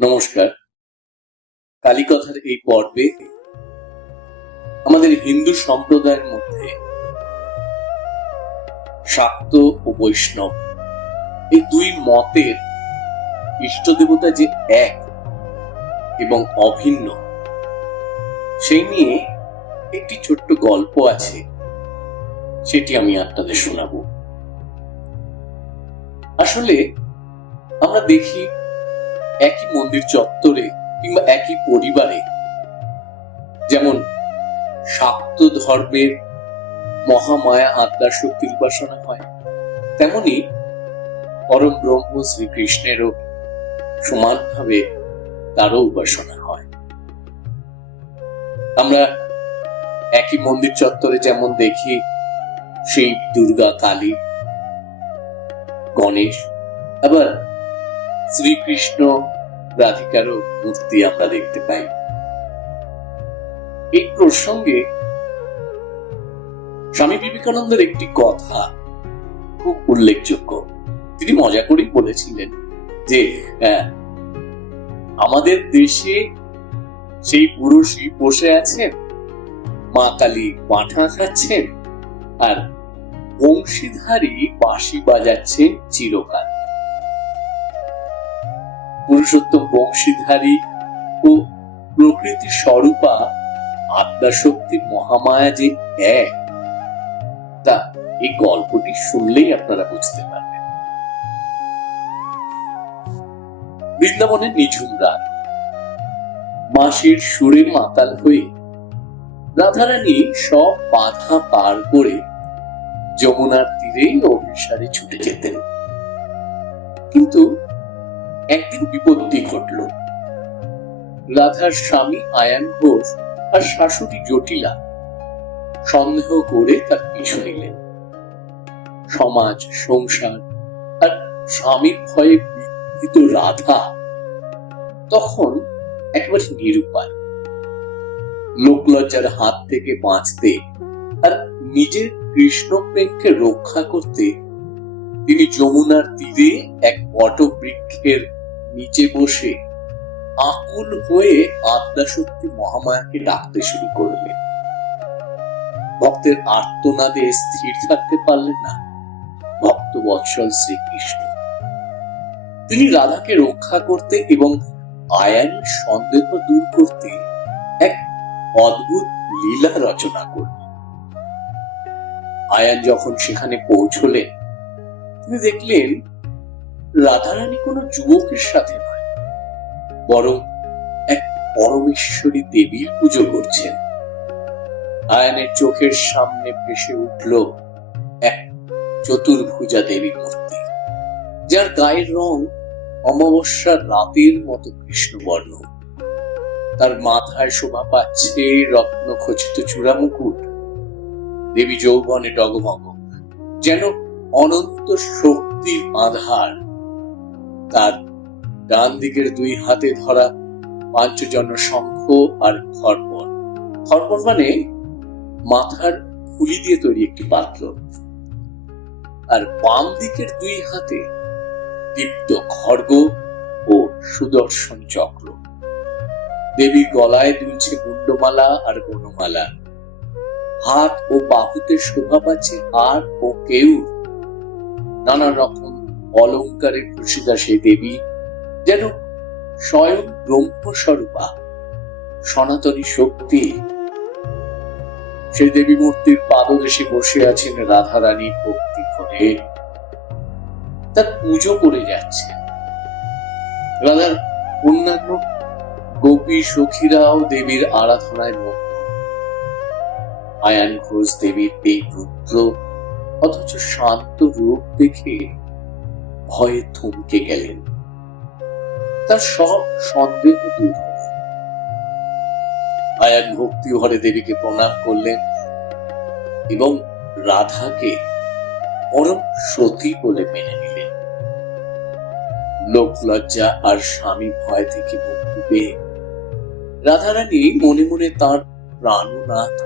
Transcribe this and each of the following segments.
নমস্কার। কালীকথার এই পর্বে আমাদের হিন্দু সম্প্রদায়ের মধ্যে শাক্ত ও বৈষ্ণব এই দুই মতের ইষ্ট দেবতা যে এক এবং অভিন্ন সেই নিয়ে একটি ছোট্ট গল্প আছে, সেটি আমি আপনাদের শোনাবো। আসলে আমরা দেখি একই মন্দির চত্বরে কিংবা একই পরিবারে যেমন শাক্ত ধর্মের মহামায়া আদ্যা শক্তির উপাসনা হয়, তেমনি পরম ব্রহ্ম শ্রীকৃষ্ণেরও সমানভাবে তারও উপাসনা হয়। আমরা একই মন্দির চত্বরে যেমন দেখি শিব, দুর্গা, কালী, গণেশ, আবার শ্রীকৃষ্ণ রাধিকারও মূর্তি আমরা দেখতে পাই। এই প্রসঙ্গে স্বামী বিবেকানন্দের একটি কথা খুব উল্লেখযোগ্য। তিনি মজা করেই বলেছিলেন যে আমাদের দেশে সেই বুড়ো শিব বসে আছেন, মা কালী পাঁঠা খাচ্ছেন, আর বংশীধারী বাঁশি বাজাচ্ছেন চিরকাল। পুরুষোত্তম বংশীধারী ও প্রকৃতি স্বরূপা আদ্যাশক্তি মহামায়া যে এক, তা এই গল্পটি শুনলেই আপনারা বুঝতে পারবেন। বৃন্দাবনের নিঝুম রাত, মাসের সুরে মাতাল হয়ে রাধারানী সব বাধা পার করে যমুনার তীরে অভিসারে ছুটে যেতেন। কিন্তু একদিন বিপত্তি ঘটল। রাধার স্বামী আয়ান ঘোষ আর শাশুড়ি জটিলা সন্দেহ করে তার পিছু নিলেন। সমাজ, সংসার আর স্বামীর ভয়ে বিহ্বল রাধা তখন একেবারে নিরুপায়। লোকলজ্জার হাত থেকে বাঁচতে আর নিজের কৃষ্ণ প্রেমকে রক্ষা করতে তিনি যমুনার তীরে এক বটবৃক্ষের নিচে বসে আকুল হয়ে আদ্যাশক্তি মহামায়াকে ডাকতে শুরু করলেন। ভক্তের আর্তনাদে স্থির থাকতে পারলেন না ভক্ত বৎসল শ্রীকৃষ্ণ। তিনি রাধাকে রক্ষা করতে এবং আয়ানের সন্দেহ দূর করতে এক অদ্ভুত লীলা রচনা করলেন। আয়ান যখন সেখানে পৌঁছলেন, তিনি দেখলেন রাধারানী কোনো যুবকের সাথে নয়, বরং এক পরমেশ্বরী দেবীর পুজো করছেন। আয়ানের চোখের সামনে ভেসে উঠল এক চতুর্ভুজা দেবী মূর্তি, যার গায়ের রং অমাবস্যার রাতের মতো কৃষ্ণবর্ণ। তার মাথায় শোভা পাচ্ছে রত্ন খচিত চূড়া মুকুট। দেবী যৌবনে ডগমগ, যেন অনন্ত শক্তির আধার। তার ডান দিকের দুই হাতে ধরা পাঞ্চজন্য শঙ্খ আর খড়পড়। খড়পড় মানে মাথার খুলি দিয়ে তৈরি একটি পাত্র। আর বাম দিকের দুই হাতে দীপ্ত খড়গ ও সুদর্শন চক্র। দেবীর গলায় দুলছে মুন্ডমালা আর বনমালা। হাত ও বাহুতে শোভা পাচ্ছে আর ও কেউর। নানা রকম অলঙ্কারে ভূষিতা সেই দেবী যেন স্বয়ং ব্রহ্মস্বরূপা, সনাতনী শক্তি। সেই দেবী মূর্তির পাদদেশে বসে আছেন রাধারানী ভক্তি করে, তার পুজো করে যাচ্ছে। রাধার অন্যান্য গোপী সখীরাও দেবীর আরাধনায় মগ্ন। আয়ান ঘোষ দেবীর এই রুদ্র অথচ শান্ত রূপ দেখে ভয়ে থমকে গেলেন। তার সব সন্দেহ দূর হল। আয়ান ভক্তি ভরে দেবীকে প্রণাম করলেন এবং রাধাকে পরম সতী বলে মেনে নিলেন। লোক লজ্জা আর স্বামী ভয় থেকে মুক্তি পেয়ে রাধারানী মনে মনে তার প্রাণনাথ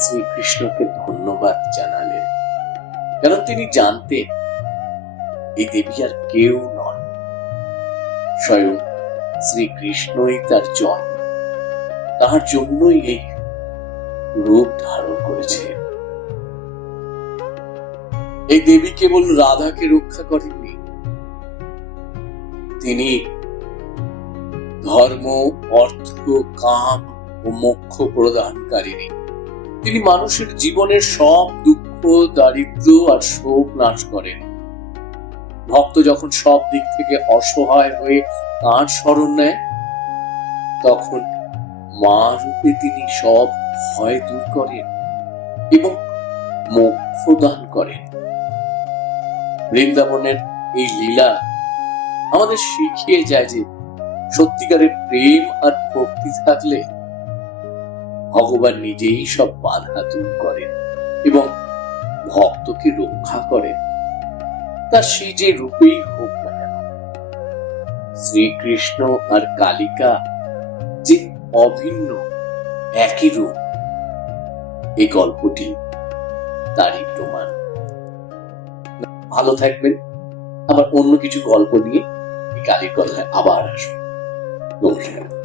শ্রীকৃষ্ণকে ধন্যবাদ জানালেন, কারণ তিনি জানতেন এই দেবী আর কেউ নন, স্বয়ং শ্রীকৃষ্ণই তার জন্ম, তার জন্যই এই রূপ ধারণ করেছে। এই দেবী কেবল রাধাকে রক্ষা করেননি, তিনি ধর্ম, অর্থ, কাম ও মোক্ষ প্রদানকারিণী। তিনি মানুষের জীবনের সব দুঃখ, দারিদ্র আর শোক নাশ করেন। ভক্ত যখন সব দিক থেকে অসহায় হয়ে তাঁর শরণ নেয়, তখন মা রূপে তিনি সব ভয় দূর করেন এবং মোক্ষ দান করেন। বৃন্দাবনের এই লীলা আমাদের শিখিয়ে যায় যে সত্যিকারের প্রেম আর ভক্তি থাকলে ভগবান নিজেই সব বাধা দূর করেন এবং ভক্তকে রক্ষা করেন, তা সে যে রূপেই হোক না কেন। শ্রীকৃষ্ণ আর কালিকা যে অভিন্ন একই রূপ, এই গল্পটি তারই প্রমাণ। ভালো থাকবেন। আবার অন্য কিছু গল্প নিয়ে এই কালীর কথায় আবার আসবেন। নমস্কার।